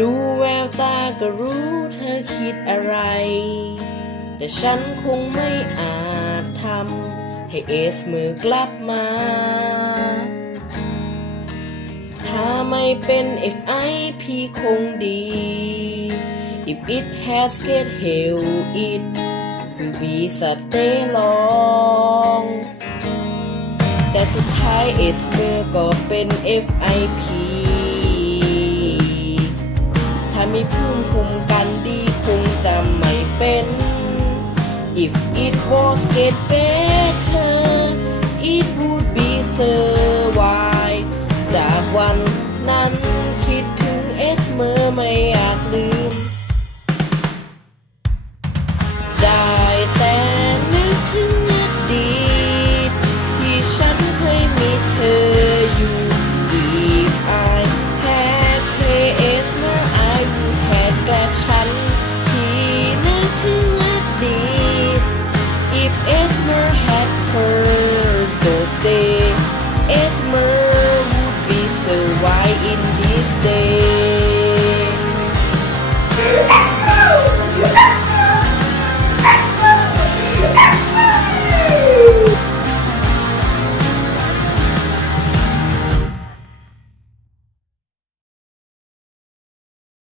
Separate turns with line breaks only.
ดูแววตาก็รู้เธอคิดอะไร แต่ฉันคงไม่อาจทำให้เอฟมือกลับมา ถ้าไม่เป็น FIP คงดี If it has get hell it will be stay long แต่สุดท้ายเอสเมอก็เป็น FIP if it was get better.